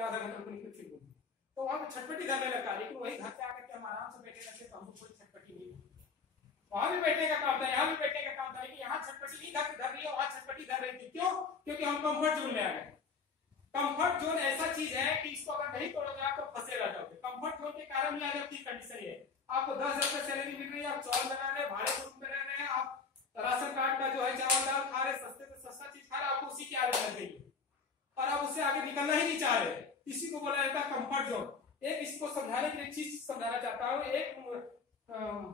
क्या आधा घंटा रुको निकल फिर बोलूंगी। तो वहां पे छटपटी धरने लगा, लेकिन वही घर पे आकर के हम आराम से बैठे रहते तो हमको कोई छटपटी नहीं। वहां भी बैठने का काम था, यहाँ भी बैठने का काम था, लेकिन यहाँ छटपटी नहीं धर रही है, वहां छटपटी धर रही थी। क्यों? क्योंकि हम कंफर्ट जोन में आ गए। कंफर्ट जोन ऐसा चीज है कि इसको अगर नहीं तोड़ोगे आप तो फंसे रह जाओगे। कंफर्ट जोन के कारण ही आज आपकी कंडीशन है, आपको 10,000 रुपए सैलरी मिल रही है, आप चावल बना रहे हैं, भाड़े रूम में रह रहे हैं, आप राशन कार्ड का जो है चावल दाल खा रहे, सस्ते से सस्ता चीज खा रहे, आपको उसी की आदत लग गई है और आप उससे आगे निकलना ही नहीं चाह रहे। इसी को बोला जाता है कंफर्ट जोन। एक इसको समझाने के लिए चीज समझाना चाहता हूँ। एक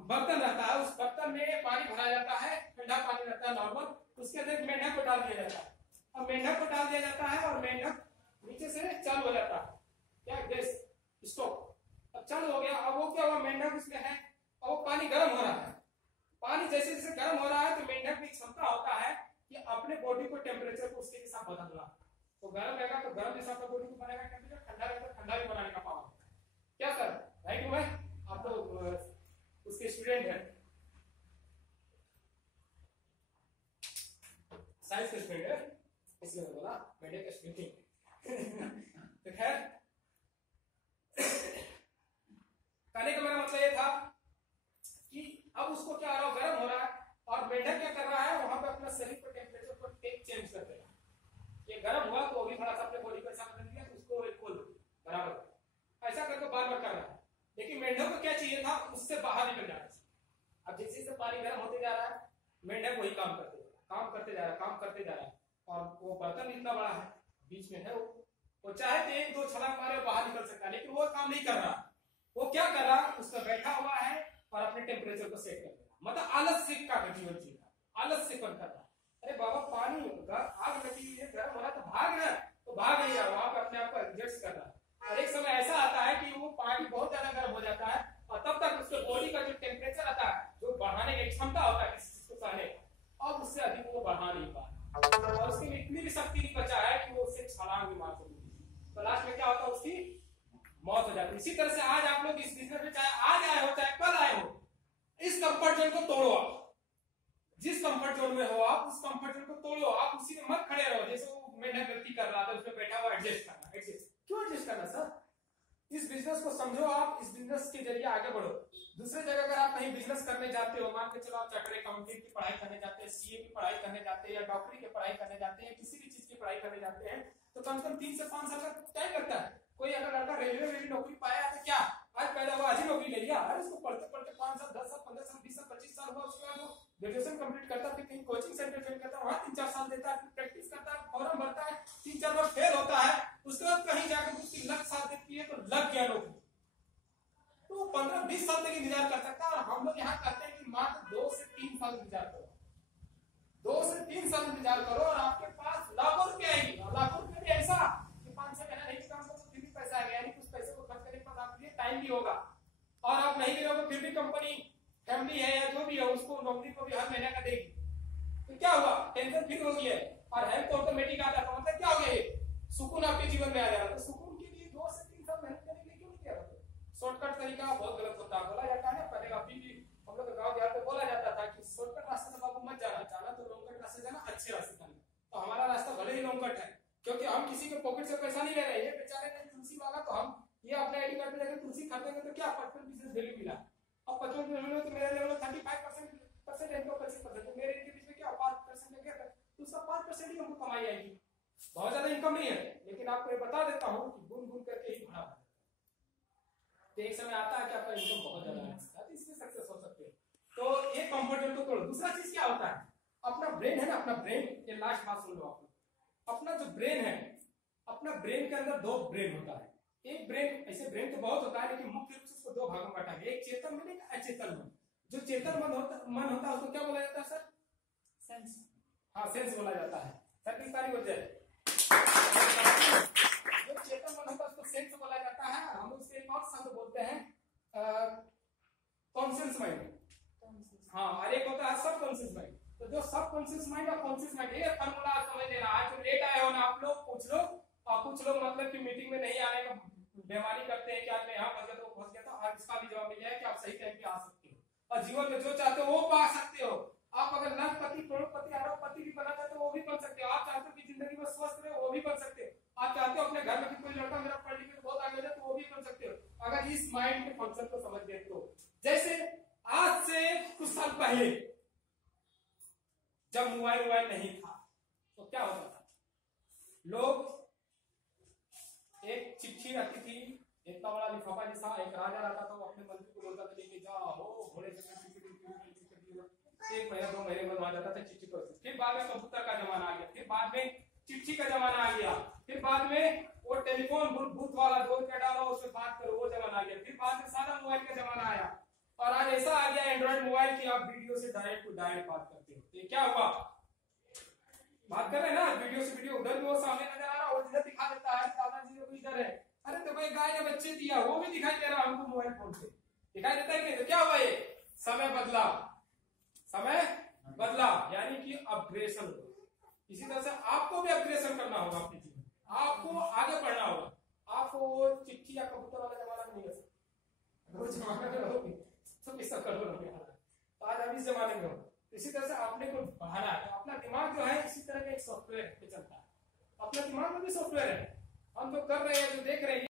बर्तन रहता है, उस बर्तन में पानी भरा जाता है, ठंडा पानी रहता है नॉर्मल, उसके अंदर मेंढक को डाल दिया जाता है। अब मेंढक को डाल दिया जाता है और मेंढक नीचे से चालू हो जाता है, क्या गैस स्टोव अब चालू हो गया। अब वो क्या हुआ, मेंढक उसमें है और वो पानी गर्म हो रहा है। पानी जैसे जैसे गर्म हो रहा है तो मेंढक की क्षमता होता है कि अपने बॉडी को टेम्परेचर को उसके हिसाब बदलना। तो गर्म रहेगा तो गर्म हिसाब का बॉडी को बनाएगा टेम्परेचर, ठंडा रहेगा तो ठंडा भी बनाने का पावर। क्या सर, राइट हो भाई? आप तो उसके स्टूडेंट हैं, साइंस के स्टूडेंट है, इसलिए बोला मेंढक का स्टूडेंट। तो खैर कहने का मेरा मतलब ये था कि अब उसको क्या हो रहा है, गर्म हो रहा है और मेंढक क्या कर रहा है, वहां पे अपना शरीर को टेम्परेचर को चेंज कर देगा। ये गर्म हुआ तो अभी थोड़ा सा अपने बॉडी को ऐसा बदल दिया तो उसको खोल बराबर ऐसा करके बार बार कर रहा है। लेकिन मेंढक को क्या चाहिए था, उससे बाहर निकल जाना चाहिए। अब जैसे जैसे पानी गर्म होते जा रहा है मेंढक वही काम करते जा रहा है और वो बर्तन इतना बड़ा है, बीच में है वो चाहे तो एक दो छलांग मारे बाहर निकल सकता है, लेकिन वो काम नहीं कर रहा। वो क्या कर रहा, उसका बैठा हुआ है और अपने टेम्परेचर को सेट कर रहा, मतलब आलस्य का जीवन जी रहा, आलस्य कर रहा। अरे बाबा पानी आग लगी है, गर्म हो रहा तो भाग रहा, तो भाग नहीं रहा, वहां पर अपने आप को एडजस्ट कर रहा। और एक समय ऐसा आता है कि वो पानी बहुत ज्यादा गर्म हो जाता है और तब तक उसके बॉडी का जो टेम्परेचर आता है, जो बढ़ाने की क्षमता होता है किसी चीज को सहने, और उससे अधिक वो बढ़ा नहीं पा रहा और उसके लिए इतनी भी शक्ति नहीं बचा है कि वो उससे छलांग भी मार सके। तो लास्ट में क्या होता है, उसकी मौत हो जाती है। इसी तरह से आज आप लोग इस बिजनेस में चाहे आज आए हो चाहे कल आए हो, इस कंफर्ट जोन को तोड़ो। आप जिस कंफर्ट जोन में हो आप उस कंफर्ट जोन को तोड़ो, आप उसी में मत खड़े रहो। जैसे वो मेंढक व्यक्ति कर रहा था, उसमें बैठा हुआ एडजस्ट करना, एडजस्ट क्यों एडजस्ट करना सर? इस बिजनेस को समझो, आप इस बिजनेस के जरिए आगे बढ़ो। दूसरे जगह अगर आप कहीं बिजनेस करने जाते हो, मान के चलो आप चार्टर्ड अकाउंटेंट की पढ़ाई करने जाते हैं, सीए की पढ़ाई करने जाते हैं या डॉक्टरी की पढ़ाई करने जाते हैं, किसी भी चीज की पढ़ाई करने जाते हैं, तो कम से कम 3 से 5 साल का टाइम लगता है। कोई अगर लड़का रेलवे में भी नौकरी पाया तो क्या आज पैदा हुआ आज ही नौकरी ले लिया? अरे उसको पढ़ते पढ़ते 5 साल 10 साल 15 साल 20 साल 25 साल हुआ, उसके बाद वो ग्रेजुएशन कंप्लीट करता है, फिर कहीं कोचिंग सेंटर ज्वाइन करता है, वहां 3-4 साल देता है, फिर प्रैक्टिस करता है, फॉर्म भरता है, 3-4 बार फेल होता है, उसके बाद कहीं जाकर उसकी लक साथ देती है तो लग गया नौकरी, तो 15-20 साल तक इंतजार कर सकता है। और हम लोग यहाँ कहते हैं कि मात्र 2 से 3 साल इंतजार करो, 2 से 3 साल इंतजार करो और आपके पास लाखों रुपए आएंगे। और लाखों रुपए भी ऐसा कि 5 से महीना नहीं काम करो फिर भी पैसा आएगा, यानी कुछ पैसे को खर्च करने के बाद आपके लिए टाइम भी होगा और आप नहीं भी रहोगे फिर भी कंपनी फैमिली है या जो भी है उसको नौकरी को भी हर महीने का देगी। तो क्या हुआ, टेंशन फ्री हो गई है और हेल्थ ऑटोमेटिक आ जाता है। मतलब क्या हो गया, सुकून आपके जीवन में आ जाएगा। तो सुकून के लिए 2 से 3 साल मेहनत करने के लिए क्यों नहीं किया? शॉर्टकट तरीका बहुत गलत होता है। बोला जाता है ना, पहले अभी भी हम लोग गाँव देहात में बोला जाता था कि शॉर्टकट रास्ते से बाबू मत जाना, जाना तो लॉन्ग कट रास्ते जाना, अच्छे रास्ते जाना। तो हमारा रास्ता भले ही लॉन्ग कट है क्योंकि हम किसी के पॉकेट से पैसा नहीं ले रहे। ये बेचारे ने तुलसी मांगा तो हम ये अपने आईडी कार्ड पे जाकर तुलसी खरीदेंगे तो क्या पेट्रोल बिजनेस वैल्यू मिला। अब पेट्रोल में तो मेरे लेवल 35% है, इनको 25%, तो मेरे इनके बीच में क्या 5% गैप है, तो उसका 5% ही हमको कमाई आएगी। बहुत ज्यादा इनकम नहीं है, लेकिन आपको ये बता देता हूँ कि गुन गुन करके ही बढ़ा। तो एक समय आता है कि आपका इनकम बहुत ज्यादा है, इसमें सक्सेस हो सकते हैं। तो ये कंफर्ट जोन को तोड़ो। दूसरा चीज क्या होता है, अपना ब्रेन है ना, अपना ब्रेन, ये लास्ट बात सुन लो आप लोग। अपना जो ब्रेन है, अपना ब्रेन के अंदर 2 ब्रेन होता है। एक ब्रेन, ऐसे ब्रेन तो बहुत होता है लेकिन मुख्य रूप से इसको 2 भागों में बांटा गया, एक चेतन मन, एक अचेतन मन। जो चेतन मन होता है उसको क्या बोला जाता है सर? सेंस। हाँ, सेंस बोला जाता है सर, किस तारीख होते हैं? जो चेतन मन होता है उसको सेंस बोला जाता है। हम उससे एक और शब्द बोलते हैं कॉन्शियस माइंड। हाँ, और एक होता है सब कॉन्शियस माइंड। तो जो सब कॉन्शियस माइंड और कॉन्शियस माइंड, ये फार्मूला समझ लेना। आज जो लेट आए हो ना आप लोग, कुछ लोग मतलब कि मीटिंग में नहीं आने का बेईमानी करते हैं कि आज मैं यहाँ फंस गया तो फंस गया, तो आज इसका भी जवाब मिल जाए कि आप सही टाइम पे आ सकते हो और जीवन में जो चाहते हो वो पा सकते हो। आप अगर लाखपति, करोड़पति, अरबपति भी बनना चाहते हो वो भी बन सकते हो। आप चाहते हो कि जिंदगी में स्वस्थ रहे वो भी बन सकते हो। आप चाहते हो अपने घर में कोई लड़का मेरा पढ़ लिख के बहुत आगे जाए तो वो भी कर सकते हो अगर इस माइंड के फंक्शन को समझ गए तो। जैसे आज से कुछ साल पहले जब मोबाइल नहीं था तो क्या होता था, लोग एक चिट्ठी आती थी, इतना बड़ा लिफाफा जैसा, एक राजा रहता था वो अपने मंत्री को बोलता था लेके जाओ घोड़े से, एक महीना 2 महीने में आ जाता था चिट्ठी पर। फिर बाद में कंप्यूटर का जमाना आ गया, फिर बाद में चिट्ठी का जमाना आ गया, फिर बाद में वो टेलीफोन बूथ वाला जोड़ के डालो उससे बात करो वो जमाना आ गया, फिर बाद में सादा मोबाइल का जमाना आया और आज ऐसा आ गया एंड्रॉइड मोबाइल की आप वीडियो से डायरेक्ट टू डायरेक्ट बात करते हो। तो क्या हुआ, बात कर रहे हैं ना वीडियो से वीडियो, उधर भी वो सामने नजर आ रहा है, इधर दिखा देता है दादाजी को इधर है, अरे तो भाई गाय ने बच्चे दिया वो भी दिखाई दे रहा है हमको मोबाइल फोन से दिखाई देता है कि तो क्या हुआ, ये समय बदला, समय बदला यानी कि अपग्रेडेशन हुआ। इसी तरह से आपको भी अपग्रेडेशन करना होगा अपने जीवन, आपको आगे बढ़ना होगा, आपको वो चिट्ठी या कंप्यूटर वाला जमाना नहीं है, वो जमाना में रहोगे तो किसका करोगे, तो आज हम इस जमाने में हो। इसी तरह से आपने को बढ़ाना है, अपना दिमाग जो है इसी तरह का एक सॉफ्टवेयर पे चलता है, अपना दिमाग में भी सॉफ्टवेयर है, हम जो कर रहे हैं जो देख रहे हैं